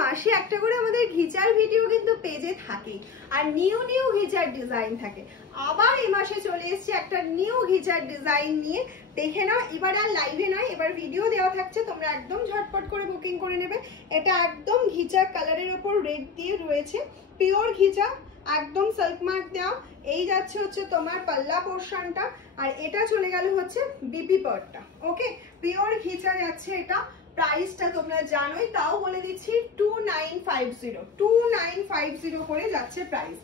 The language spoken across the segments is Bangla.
মাসে একটা করে আমাদের ঘিচার ভিডিও কিন্তু পেজে থাকে, আর নিউ নিউ ঘিচার ডিজাইন থাকে। আবার এই মাসে চলে এসেছে একটা নিউ ঘিচার ডিজাইন নিয়ে, দেখে নাও। এবার আর লাইভে নয়, এবার ভিডিও দেওয়া থাকছে, তোমরা একদম ঝটপট করে বুকিং করে নেবে। এটা একদম ঘিচা কালারের ওপর রেড দিয়ে রয়েছে, পিওর ঘিচা, একদম সিল্ক মার্ক দেওয়া। এই যাচ্ছে হচ্ছে তোমার পাল্লা পোর্শনটা, আর এটা চলে গেল হচ্ছে বিপি পার্টটা। ওকে, পিওর ঘিচা যাচ্ছে এটা। প্রাইসটা তোমরা জানোই, তাও বলে দিচ্ছি 2950 করে যাচ্ছে প্রাইস।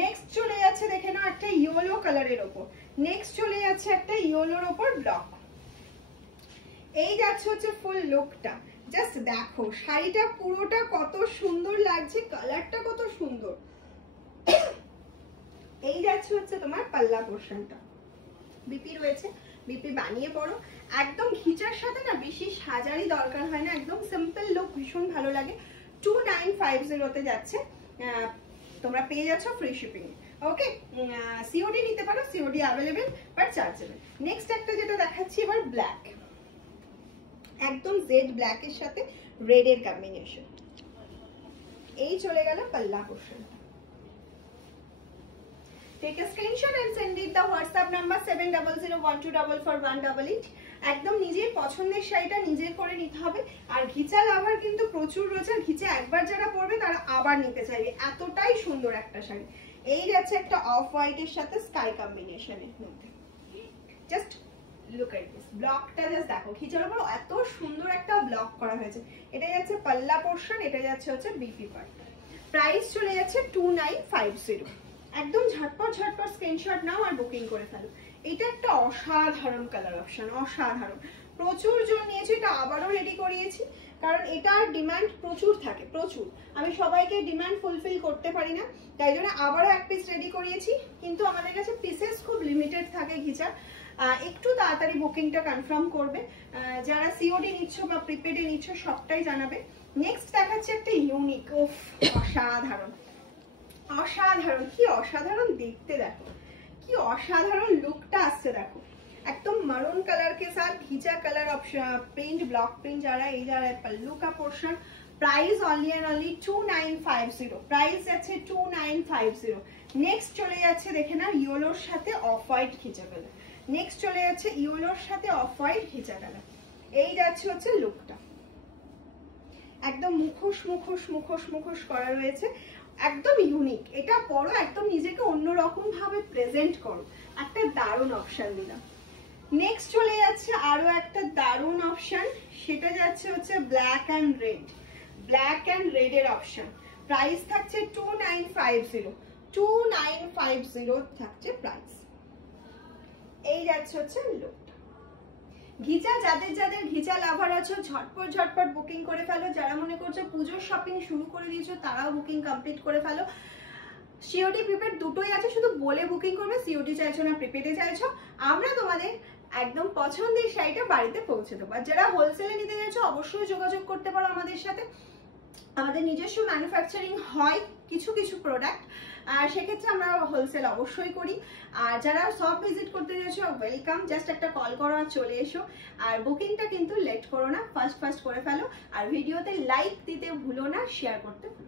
নেক্সট চলে যাচ্ছে দেখে নাও একটা ইয়েলো কালারের ওপর, নেক্সট চলে যাচ্ছে একটা ইয়েলোর ওপর ব্লক। এই যাচ্ছে হচ্ছে ফুল লুকটা, জাস্ট দেখো শাড়িটা পুরোটা কত সুন্দর লাগছে, কালারটা কত সুন্দর। এই যাচ্ছে হচ্ছে তোমার পাল্লা পোর্শনটা, বিপি রয়েছে, বিপি বানিয়ে পড়ো। একদম ঘিচার সাথে না বেশি সাজারই দরকার হয় না, একদম সিম্পল লুক, ভীষণ ভালো লাগে। 2950 যাচ্ছে, তোমরা পেয়ে যাচ্ছ ফ্রি শিপিং। ওকে, সিওডি নিতে পারো, COD available but chargeable. Next একটা যেটা দেখাচ্ছি এবার ব্ল্যাক, একদম জেড ব্ল্যাক এর সাথে রেড এর কম্বিনেশন। এই চলে গেল পাল্লা portion. Take a screenshot and send it the WhatsApp number 7001244188। একদম নিজের পছন্দের শাড়িটা নিজের করে নিতে হবে। আর ঘিচা লাভার কিন্তু প্রচুর রয়েছে, ঘিচা একবার যারা পরবে তারা আবার নিতে চাইবে, এতটাই সুন্দর একটা শাড়ি। এই যাচ্ছে একটা অফ হোয়াইট এর সাথে স্কাই কম্বিনেশনের মধ্যে, জাস্ট লুক এট দিস ব্লকটা, জাস্ট দেখো ঘিচার উপর এত সুন্দর একটা ব্লক করা হয়েছে। এটা যাচ্ছে পাল্লা পোর্শন, এটা যাচ্ছে হচ্ছে বিপি পার্ট। প্রাইস চলে যাচ্ছে 2950। একদম ঝটপট ঝটপট স্ক্রিনশট নাও আর বুকিং করে ফেলো। এটা একটা অসাধারণ কালার অপশন, অসাধারণ, প্রচুর জন নিয়েছে। এটা আবারও রেডি করিয়েছি, কারণ এটার ডিমান্ড প্রচুর থাকে, প্রচুর। আমি সবাইকে ডিমান্ড ফুলফিল করতে পারি না, তাই জন্য আবারও এক পিস রেডি করিয়েছি। কিন্তু আমাদের কাছে পিসেস খুব লিমিটেড থাকে ঘিচার, একটু তাড়াতাড়ি বুকিংটা কনফার্ম করবে। যারা সিওডি নিচ্ছ বা প্রিপেডে নিচ্ছ সবটাই জানাবে। নেক্সট দেখাচ্ছে একটা ইউনিক, ওফ অসাধারণ, অসাধারণ, কি অসাধারণ দেখতে, দেখো কি অসাধারণ লুকটা আসছে। দেখো একদম মারুন কালার के साथ घिचा colour option print, block print जा रहा है। ये जा रहा है पल्लू का portion. Price only and only 2950। Price আছে 2950। নেক্সট চলে যাচ্ছে দেখে না ইয়েলোর সাথে অফ হোয়াইট ঘিচা কালার। নেক্সট চলে যাচ্ছে ইয়েলোর সাথে অফ হোয়াইট ঘিচা কালার। এই যাচ্ছে হচ্ছে লুকটা, একদম মুখোশ মুখোশ মুখোশ মুখোশ করা রয়েছে, একদম ইউনিক। এটা পরো, একদম নিজেকে অন্যরকম ভাবে প্রেজেন্ট করো, একটা দারুণ অপশন দিলাম। নেক্সট চলে যাচ্ছে আরো একটা দারুণ অপশন, সেটা যাচ্ছে হচ্ছে black and red, black and red এর অপশন। প্রাইস থাকছে 2950 থাকছে প্রাইস। এই যাচ্ছে হচ্ছে লুকটা। ঘিচা যাদের যাদের ঘিচা লাভার আছো ঝটপট ঝটপট বুকিং করে ফেলো। যারা মনে করছো পুজোর শপিং শুরু করে দিয়েছো তারাও বুকিং কমপ্লিট করে ফেলো। সিওডি প্রিপেড দুটোই আছে, শুধু বলে বুকিং করবে সিওডি চাইছো না প্রিপেডে চাইছো, আমরা তোমাদের একদম পছন্দের শাড়িটা বাড়িতে পৌঁছে দেবো। আর যারা হোলসেলে নিতে চাইছো অবশ্যই যোগাযোগ করতে পারো আমাদের সাথে। আমাদের নিজস্ব ম্যানুফ্যাকচারিং হয় কিছু কিছু প্রোডাক্ট, আর সেক্ষেত্রে আমরা হোলসেল অবশ্যই করি। আর যারা সব ভিজিট করতে চাইছো ওয়েলকাম, জাস্ট একটা কল করো আর চলে এসো। আর বুকিংটা কিন্তু লেট করো না, ফার্স্ট করে ফেলো। আর ভিডিওতে লাইক দিতে ভুলো না, শেয়ার করতে ভুলো না।